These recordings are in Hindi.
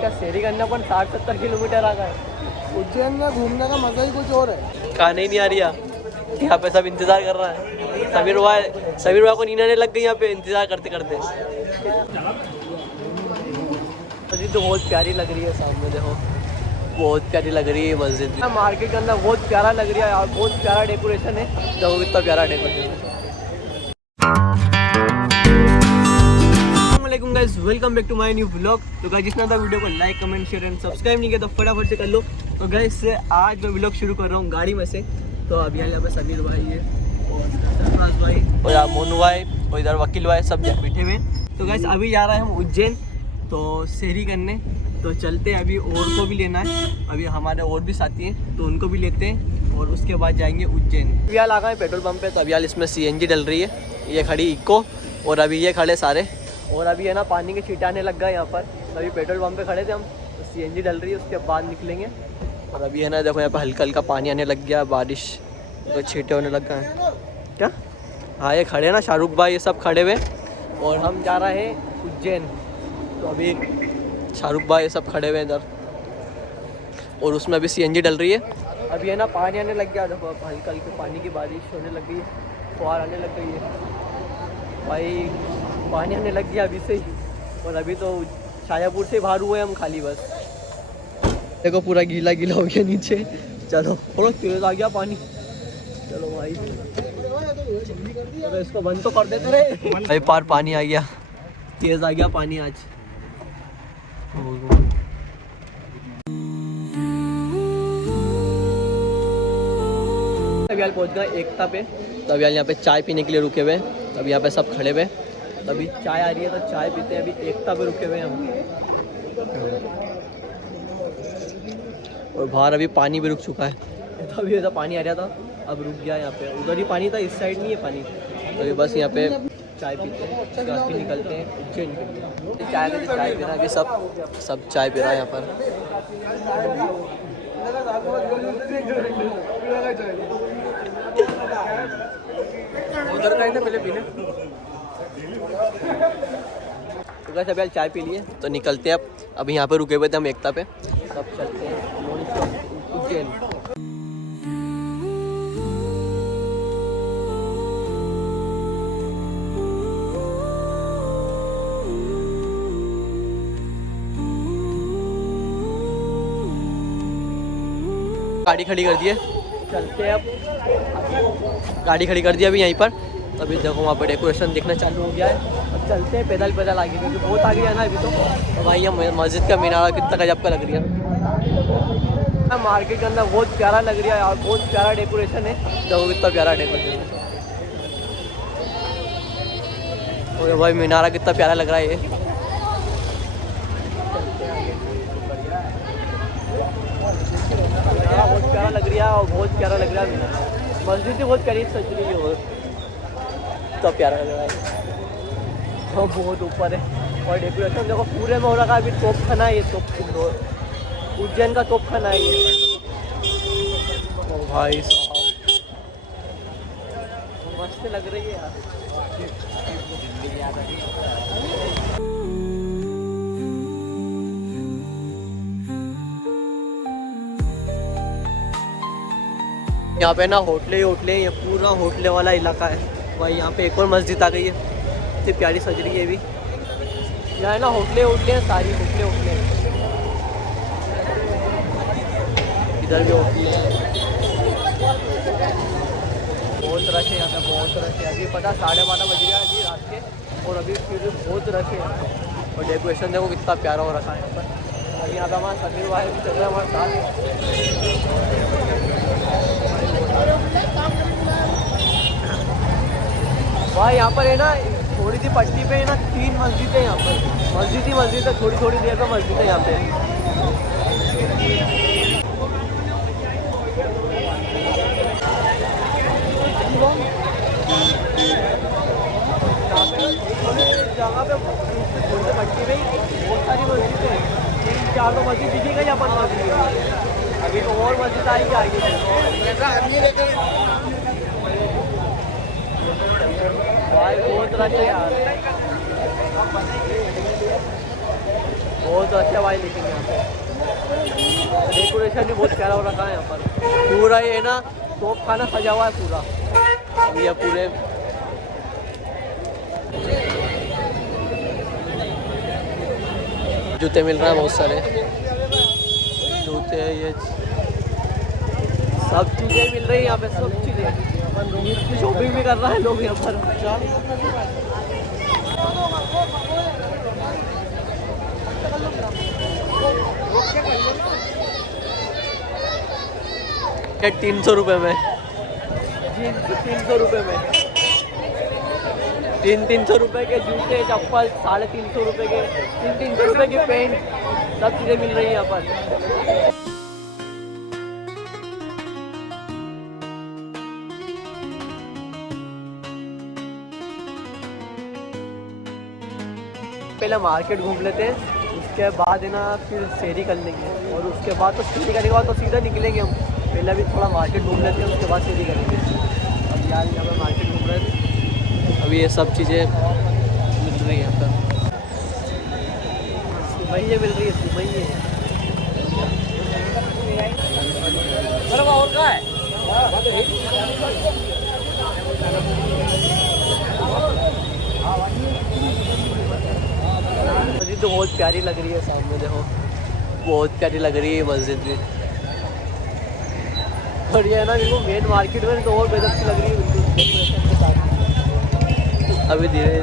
क्या शेरी करना अपन 60-70 किलोमीटर आ गए। उज्जैन में घूमने का मजा ही कुछ और है। खाने ही नहीं आ रही यहाँ पे, सब इंतजार कर रहा है। समीर भाई को नींद आने लग गई यहाँ पे इंतजार करते करते। मस्जिद तो बहुत प्यारी लग रही है, सामने देखो बहुत प्यारी लग रही है मस्जिद। मार्केट के अंदर बहुत प्यारा लग रहा है यार, बहुत प्यारा डेकोरेशन है। देखो कितना प्यारा डेकोरेशन है। अस्सलामुअलैकुम guys, welcome back to my new vlog. तो गाइस जिसने तो वीडियो को like comment share and subscribe नहीं किया तो फटाफट से कर लो। तो गाइस आज मैं व्लॉग शुरू कर रहा हूँ गाड़ी में से। तो अभी यहाँ पे समीर भाई है और सरफराज भाई और यहाँ मोनू भाई और इधर वकील भाई सब बैठे हुए। तो गाइस अभी जा रहे हैं हम उज्जैन तो शहरी करने। तो चलते हैं, अभी और को भी लेना है। अभी हमारे और भी साथी हैं तो उनको भी लेते हैं और उसके बाद जाएंगे उज्जैन। अभी यहाँ लगा है पेट्रोल पंप पे। तो अभी यार इसमें CNG डल रही है। ये खड़ी इको और अभी ये खड़े सारे। और अभी है ना पानी के छींटे आने लग गए यहाँ पर। अभी पेट्रोल पंप पे खड़े थे हम, तो CNG डल रही है, उसके बाद निकलेंगे। और अभी है ना देखो यहाँ पर हल्का हल्का पानी आने लग गया, बारिश तो छींटे होने लग गए क्या। हाँ ये खड़े ना शाहरुख भाई, ये सब खड़े हुए और हम जा रहे हैं उज्जैन। तो अभी शाहरुख भाई ये सब खड़े हुए इधर और उसमें अभी CNG डल रही है। अभी है ना पानी आने लग गया, देखो हल्का हल्की पानी की बारिश होने लग गई है, फुहार आने लग गई है भाई, पानी आने लग गया अभी से ही। और अभी तो शाजापुर से बाहर हुए हम खाली बस। देखो पूरा गीला गीला हो गया नीचे। चलो थोड़ा तेज आ गया पानी। चलो भाई तो इसको बंद तो कर देते रहे भाई, पार पानी आ गया, तेज आ गया पानी आज। अभी यार पहुँच गए एकता पे। तो अभी यहाँ पे चाय पीने के लिए रुके हुए। अभी यहाँ पे सब खड़े हुए। अभी चाय आ रही है तो चाय पीते हैं। अभी एकता पे रुके हुए हैं हम। और बाहर अभी पानी भी रुक चुका है। तो अभी ऐसा पानी आ रहा था, अब रुक गया यहाँ पे। उधर ही पानी था, इस साइड नहीं है पानी। तो अभी बस यहाँ पे चाय पीते हैं, फिर निकलते हैं उज्जैन के लिए। चाय पी रहा है अभी सब चाय पी रहा है यहाँ पर। उधर का था पहले पीने। तो कैसे अभी चाय पी लिए तो निकलते हैं अब। अभी यहाँ पे रुके हुए थे हम एकता पे, तब चलते हैं उज्जैन। गाड़ी खड़ी कर दी है, चलते हैं अब। गाड़ी खड़ी कर दी अभी यहीं पर। अभी देखो वहाँ पर डेकोरेशन देखना चालू हो गया है। अब चलते हैं पैदल पैदल आगे, क्योंकि बहुत आगे है ना अभी। तो भाई ये मस्जिद का मीनारा कितना गजब का लग रही है। मार्केट के अंदर बहुत प्यारा लग रहा है यार, बहुत प्यारा डेकोरेशन है। देखो कितना प्यारा डेकोरेशन है। और भाई मीनारा कितना प्यारा लग रहा है ये। बहुत प्यारा लग रहा है और बहुत प्यारा लग रहा है मीनारा। मस्जिद भी बहुत प्यारी सज रही है और तो प्यारा लग रहा है। वो बहुत ऊपर है और डेकोरेशन देखो पूरे में हो रखा है। अभी तोप खाना है ये, तोप उज्जैन का तोप खाना है ये। ओ भाई साहब मस्त लग रही है यार। यहाँ पे ना होटले ये पूरा होटले वाला इलाका है भाई। यहाँ पे एक और मस्जिद आ गई है, इतनी प्यारी सज रही है अभी। यहाँ ना होटले हैं, सारी होटले हैं। इधर भी होटले हैं, बहुत रश है यहाँ पे, बहुत रश है। अभी पता 12:30 बज गया अभी रात के और अभी फिर बहुत रश है यहाँ पे। और डेकोरेशन देखो कितना प्यारा हो रखा है यहाँ पर। और यहाँ पे हमारा समीर भाई भी चल रहा है हमारे साथ। भाई यहाँ पर है ना थोड़ी सी पट्टी पे है ना 3 मस्जिद है यहाँ पर। मस्जिद ही मस्जिद है, थोड़ी देर का मस्जिद है यहाँ पे। जगह पे थोड़ी सी पट्टी पे बहुत सारी मस्जिद है, 3-4 तो मस्जिद दिखी गई यहाँ पर मस्जिद। अभी तो और मस्जिद आएगी आगे। भाई बहुत रश है यार। बहुत अच्छा भाई, लेकिन यहाँ पे डेकोरेशन भी बहुत प्यारा हो रखा है यहाँ पर। पूरा ये ना तोप खाना सजा हुआ है पूरा। ये पूरे जूते मिल रहा है, बहुत सारे जूते, ये सब चीज़ें मिल रही है यहाँ पे, सब चीज़ें। शॉपिंग भी कर रहा है लोग यहाँ पर। ये 300 रुपये में, 300 रुपये में 300 रुपये के जूते, चप्पल, 350 रुपये के, 300 रुपये के पेंट, सब चीज़ें मिल रही है यहाँ पर। पहले मार्केट घूम लेते हैं, उसके बाद है ना फिर शेरी कर लेंगे, और उसके बाद तो शेरी करने के बाद तो सीधा निकलेंगे हम। पहले भी थोड़ा मार्केट घूम लेते हैं, उसके बाद शेरी करेंगे। अब यार यहाँ पर मार्केट घूम रहे थे, अभी ये सब चीज़ें मिल रही है यहाँ पर। सिमइये मिल रही है, सिमइये। और क्या है? मस्जिद तो बहुत प्यारी लग रही है, सामने देखो, बहुत प्यारी लग रही है मस्जिद भी। और ये है ना बिल्कुल मेन मार्केट में तो और बेहतर की लग रही है बिल्कुल। अभी धीरे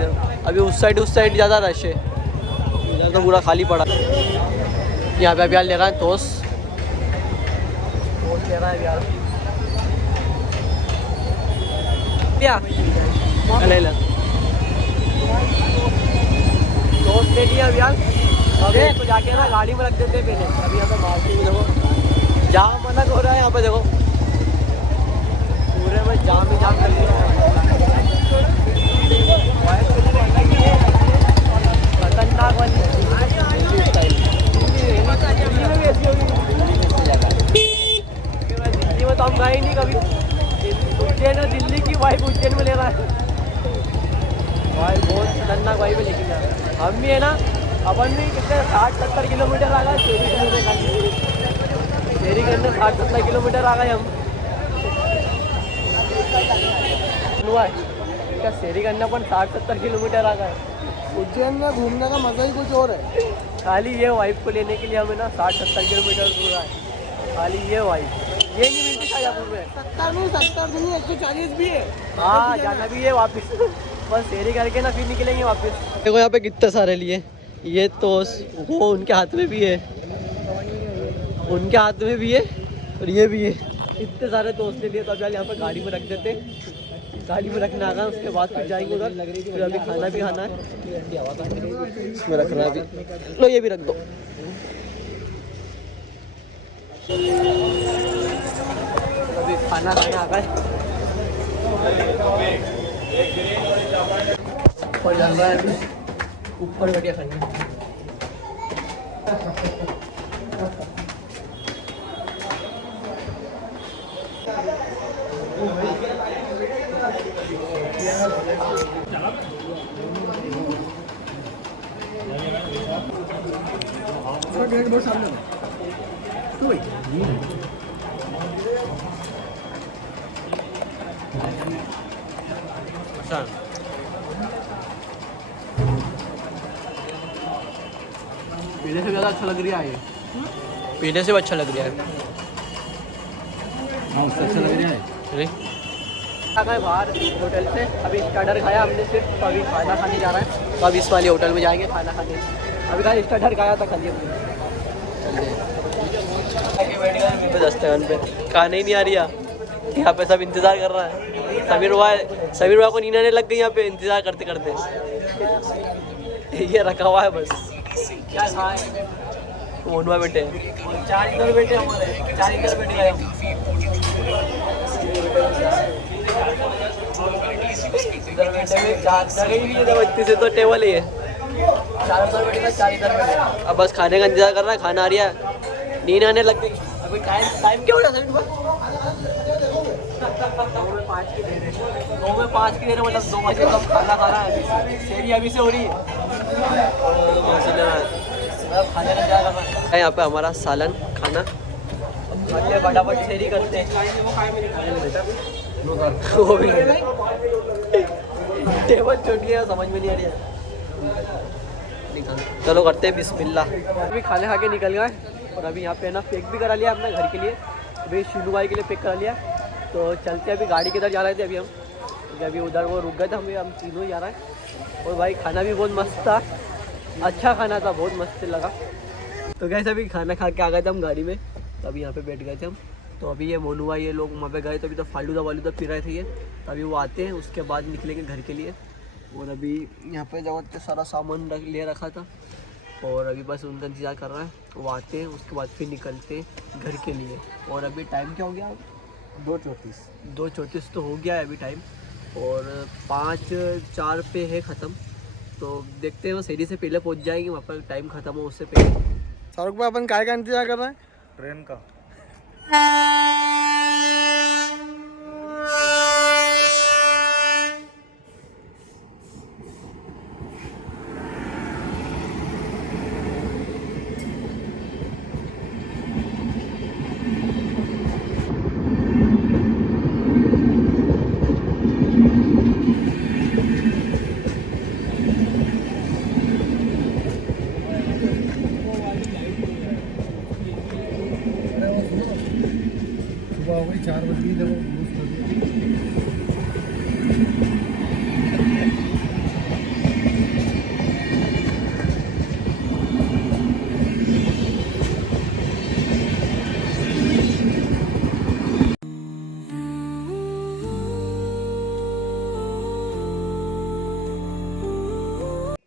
अभी उस साइड ज़्यादा रश है, इधर तो पूरा खाली पड़ा। यहाँ पे अभी यार ले रहा है टोस्ट ले रहा है यार, क्या ले ला टोस्ट ले लिया अभी यार। अभी इसको जाके ना गाड़ी में रख देते हैं पहले। अभी यहाँ पे मार्केट में देखो जाम अलग हो रहा है, यहाँ पे देखो पूरे में जाम ही जाम लग रहा है। खतरनाक वाली दिल्ली में तो हम गए नहीं कभी। उज्जैन है, दिल्ली की वाइफ उज्जैन में ले रहा है भाई, बहुत खतरनाक वाइफ है। लेकिन हम भी है ना, अपन भी कितने 60-70 किलोमीटर आ गए शेरी करने 60-70 किलोमीटर आ गए हम। हुआ है क्या शेरी करने अपन 60-70 किलोमीटर आ गए। उज्जैन में घूमने का मजा ही कुछ और है। खाली ये वाइफ को लेने के लिए हमें ना 60-70 किलोमीटर दूर है। खाली ये वाइफ ये नहीं मिलती शाजापुर में। 70 नहीं 140 भी है। हाँ जाना भी है वापस, बस शेरी करके ना फिर निकलेंगे वापस। देखो यहाँ पे कितने सारे लिए, ये तो वो उनके हाथ में भी है, उनके हाथ में भी है, और ये भी है। इतने सारे दोस्त ले लिए, तो अब यहाँ पे गाड़ी में रख देते, गाड़ी में रखने आ गए। उसके बाद फिर जाएंगे उधर, फिर अभी खाना भी खाना है, इसमें रखना है अभी। लो ये भी रख दो। अभी खाना खाना आ गए और चल रहा है अभी ऊपर बैठिया खाने। गेट बहुत सामने तो भाई पीने से ज़्यादा अच्छा लग रहा है ये, पीने से भी अच्छा लग रहा है। हाँ उससे अच्छा लग रहा है। अरे आ गए बाहर होटल से, अभी स्टार्टर खाया हमने सिर्फ, तो अभी खाना खाने जा रहा है। तो अभी इस वाले होटल में जाएंगे खाना खाने। अभी कहा स्टार्टर खाया था खाली हमने, बैठ गए दस्तरखान पे, खाने ही नहीं आ रही यहाँ पे। सब इंतज़ार कर रहा है। समीर भाई को नींद आने लग गई यहाँ पे इंतज़ार करते करते। ये रखा हुआ है बस, क्या खाए मोनवा बैठे 4 इधर बैठे, हमारे 4 इधर बैठ गए हम। इधर बैठे हुए 4 जगह ही नहीं बच्चे से, तो टेबल ही है 4 उधर बैठे 4 इधर बैठे। अब बस खाने का इंतजार कर रहा है, खाना आ रहा है, नींद आने लग गई। अभी टाइम क्या हो रहा है सर? 2 में 5 की दे रहे, मतलब 2 बजे कब खाना खा रहा है। शेरी अभी से हो रही है। अब खाने का क्या करना है यहाँ पे हमारा सालन खाना अब खाते हैं फटाफट शेरी करते हैं वो भी टेबल छोटी है समझ में नहीं आ रही है चलो करते हैं बिस्मिल्लाह अभी खाने खा के निकल गए और अभी यहाँ पे ना पैक भी करा लिया अपने घर के लिए अभी शिनू भाई के लिए पैक करा लिया तो चलते अभी गाड़ी के इधर जा रहे थे अभी हम क्योंकि अभी उधर वो रुक गए थे हम तीनों ही जा रहे हैं और भाई खाना भी बहुत मस्त था अच्छा खाना था बहुत मस्त लगा तो कैसे अभी खाना खा के आ गए थे हम गाड़ी में तो अभी यहाँ पे बैठ गए थे हम तो अभी ये मोनू भाई ये लोग वहाँ पे गए तो अभी तो फालूदा पी रहे थे ये तो अभी वो आते हैं उसके बाद निकलेंगे घर के लिए और अभी यहाँ पे जगह पे सारा सामान ले रखा था और अभी बस उनका इंतज़ार कर रहा है वो आते हैं उसके बाद फिर निकलते हैं घर के लिए और अभी टाइम क्या हो गया 2:34 तो हो गया है अभी टाइम और 5:04 पे है ख़त्म तो देखते हैं वो सीढ़ी से पहले पहुंच जाएंगे वहाँ पर टाइम ख़त्म हो उससे पहले शाहरुख भाई अपन काय का इंतजार कर रहे हैं ट्रेन का सुबह हो गई 4 बज गई देखो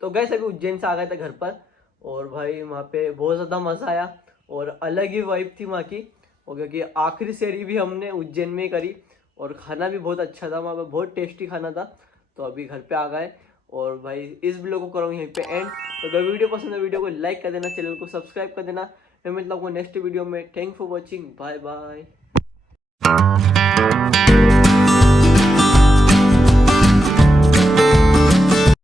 तो गए अभी उज्जैन से आ गए थे घर पर और भाई वहाँ पे बहुत ज़्यादा मज़ा आया और अलग ही वाइब थी वहाँ की और क्योंकि आखिरी शेरी भी हमने उज्जैन में ही करी और खाना भी बहुत अच्छा था वहाँ पे बहुत टेस्टी खाना था तो अभी घर पे आ गए और भाई इस वीडियो को करूँगी यहीं पे एंड तो अगर वीडियो पसंद है वीडियो को लाइक कर देना चैनल को सब्सक्राइब कर देना मैं मतलब आपको नेक्स्ट वीडियो में thank for watching bye bye